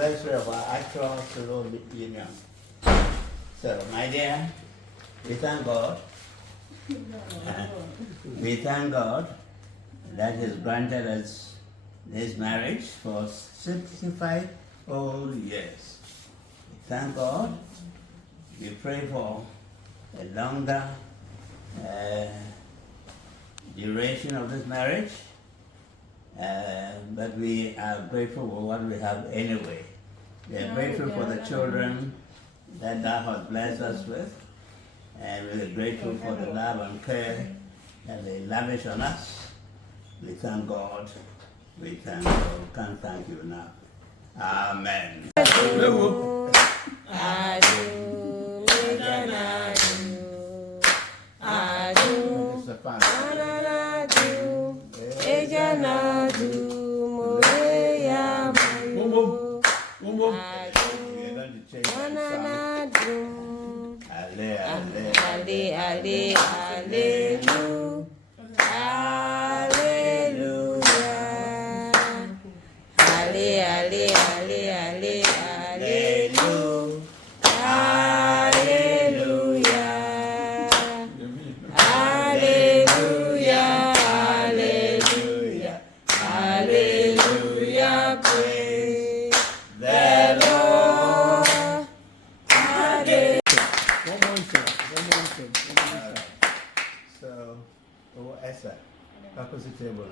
anniversary of our actual civil union. So, my dear, we thank God. We thank God that He's granted us this marriage for 65 whole years. We thank God. We pray for a longer duration of this marriage, but we are grateful for what we have anyway. We are grateful for the children that God has blessed us with, and we are grateful for the love and care that they lavish on us. We thank God. We thank God. Can't thank you enough. Amen. So, Esa, opposite table,